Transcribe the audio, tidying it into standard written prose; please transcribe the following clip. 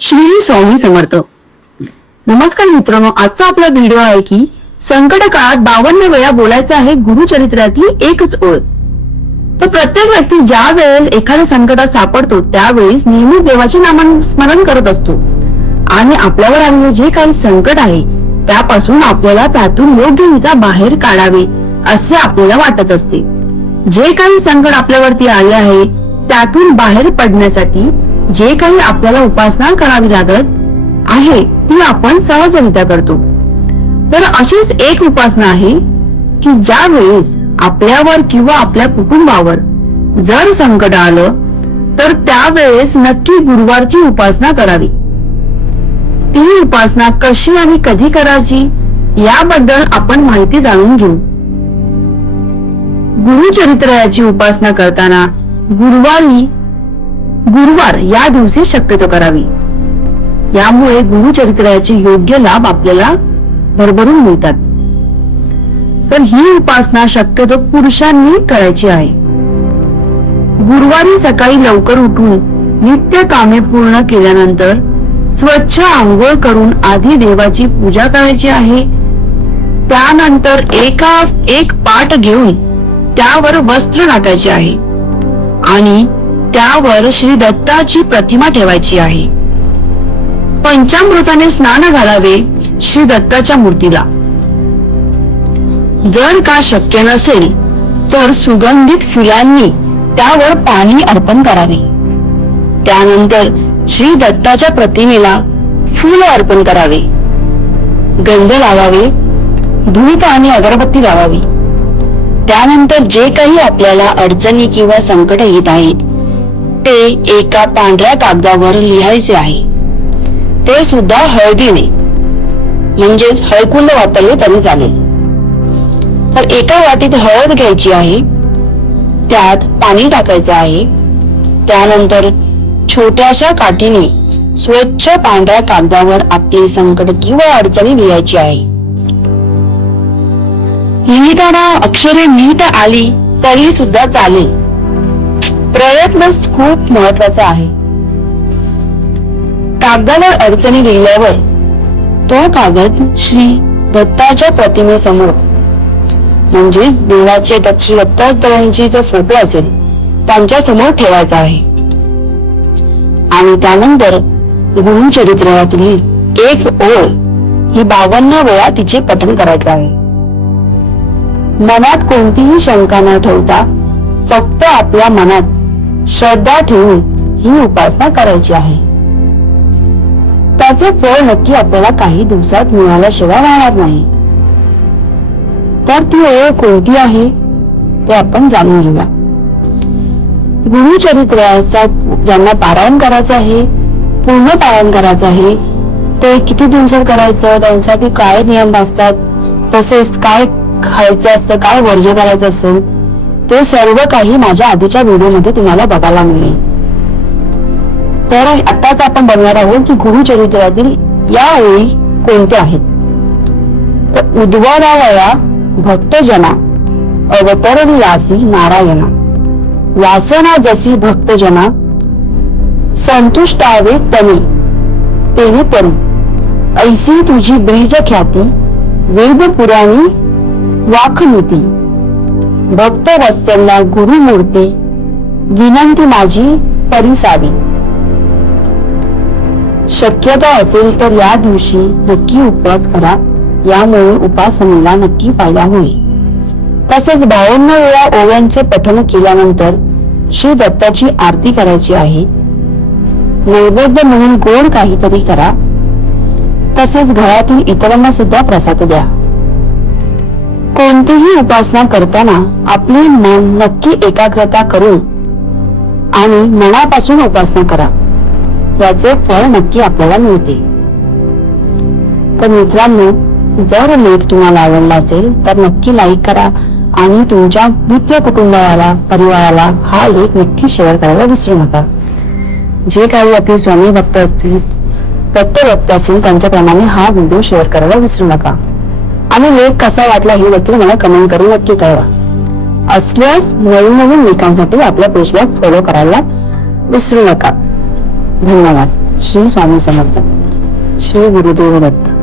श्री स्वामी समर्थ. नमस्कार मित्रांनो, आजचा आपला व्हिडिओ आहे की संकट काळात 52 वेळा बोलायचं आहे गुरुचरित्रातली एकच ओळ. तर प्रत्येक व्यक्ती ज्या वेळेस एखाद्या संकटात सापडतो त्यावेळेस नेहमी देवाचे नामस्मरण करत असतो आणि आपल्यावर आलेले जे काही संकट आहे त्यापासून आपल्याला त्यातून योग्यरित्या बाहेर काढावे असे आपल्याला वाटत असते. जे काही संकट आपल्यावरती आले आहे त्यातून बाहेर पडण्यासाठी जे काही आपल्याला उपासना करावी लागत आहे ती आपण सहजरित्या करतो. तर अशीच एक उपासना आहे की ज्या वेळेस आपल्यावर किंवा आपल्या कुटुंबावर जर संकट आलं तर त्यावेळेस नक्की गुरुवारची उपासना करावी. ती उपासना कशी आणि कधी करायची याबद्दल आपण माहिती जाणून घेऊ. गुरुचरित्राची उपासना करताना गुरुवार या दिवशी शक्यतो करावी. यामुळे गुरुचरित्राचे योग्य लाभ आपल्याला भरभरून मिळतात. तर ही उपासना शक्यतो पुरुषांनी करायची आहे. गुरुवारी सकाळी लवकर उठून नित्य कामे पूर्ण केल्यानंतर स्वच्छ आंघोळ करून आधी देवाची पूजा करायची आहे. त्यानंतर एक पाट घेऊन त्यावर वस्त्र टाकायचे आहे आणि त्यावर श्री दत्ताची प्रतिमा ठेवायची आहे. पंचामृताने स्नान घालावे श्री दत्ताच्या मूर्तीला. जर का शक्य नसेल तर सुगंधित फुलांनी त्यावर पाणी अर्पण करावे. त्यानंतर श्री दत्ताच्या प्रतिमेला फूल अर्पण करावे, गंध लावावे, धूप आणि अगरबत्ती लावावी. त्यानंतर जे काही आपल्याला अडचणी किंवा संकट येत आहेत ते एका पांढऱ्या कागदावर लिहायचे आहे. ते सुद्धा हळदीने, म्हणजेच हळकुंड वापरले तरी चालेल. तर एका वाटीत हळद घ्यायची आहे, त्यात पाणी टाकायचे आहे. त्यानंतर छोट्याशा काठीने स्वच्छ पांढऱ्या कागदावर आपले संकट किंवा अडचणी लिहायची आहे. लिहिताना अक्षरे नीट आली तरी सुद्धा चालेल. प्रयत्न खूप महत्वाचा आहे. कागदावर अडचणी लिहिल्यावर तो कागद श्री दत्ताच्या प्रतिमेसमोर, म्हणजे देवाचे श्री दत्तात्रयांची जो फोटो असेल त्यांच्या समोर ठेवायचा आहे. आणि त्यानंतर गुरुचरित्रातली एक ओळ ही 52 वेळा तिचे पठण करायचं आहे. मनात कोणतीही शंका न ठेवता फक्त आपल्या मनात श्रद्धा ठेवून ही उपासना करायची आहे. त्याचे फळ नक्की आपल्याला काही दिवसात मिळाल्याशिवाय राहणार नाही. तर ती ओळ कोणती आहे ते आपण जाणून घेऊया. गुरुचरित्राचा ज्यांना पारायण करायचं आहे, पूर्ण पारायण करायचं आहे, ते किती दिवसात करायचं, त्यांसाठी काय नियम असतात, तसेच काय खायचं असतं, काय वर्ज्य करायचं असेल, ते सर्व काही माझ्या आधीच्या व्हिडिओमध्ये तुम्हाला बघायला मिळेल. तर आताच आपण बघणार आहोत की गुरुचरित्रातील या ओळी कोणत्या आहेत. तर उद्वारावया भक्तजना अवतरल्यासी नारायणा, वासना जसी भक्तजना संतुष्टावे तनी तेने परी, ऐसी तुझी ब्रीज ख्याती वेद पुराणी वाखनीती, भक्त वत्सला गुरुमूर्ती विनंती माझी परिसावी. शक्यता असेल तर या दिवशी नक्की उपवास करा. यामुळे उपासनेला नक्की फायदा होईल. तसेच 52 वेळा ओव्यांचे पठण केल्यानंतर श्री दत्ताची आरती करायची आहे. नैवेद्य म्हणून गोड काहीतरी करा. तसेच घरातील इतरांना सुद्धा प्रसाद द्या. कोणतीही उपासना करताना आपले मन नक्की एकाग्रता करून आणि मनापासून उपासना करा. याचे फळ नक्की आपल्याला मिळते. तर मित्रांनो, जर लेख तुम्हाला आवडला असेल तर नक्की लाईक करा आणि तुमच्या मित्र कुटुंबाला परिवाराला हा लेख नक्की शेअर करायला विसरू नका. जे काही आपले स्वामी भक्त असतील, दत्त भक्त असतील, त्यांच्याप्रमाणे हा व्हिडिओ शेअर करायला विसरू नका. आणि लेख कसा वाटला हे देखील मला कमेंट करून नक्की कळवा. असल्यास नवीन लेखांसाठी आपल्या पेजला फॉलो करायला विसरू नका. धन्यवाद. श्री स्वामी समर्थ. श्री गुरुदेव दत्त.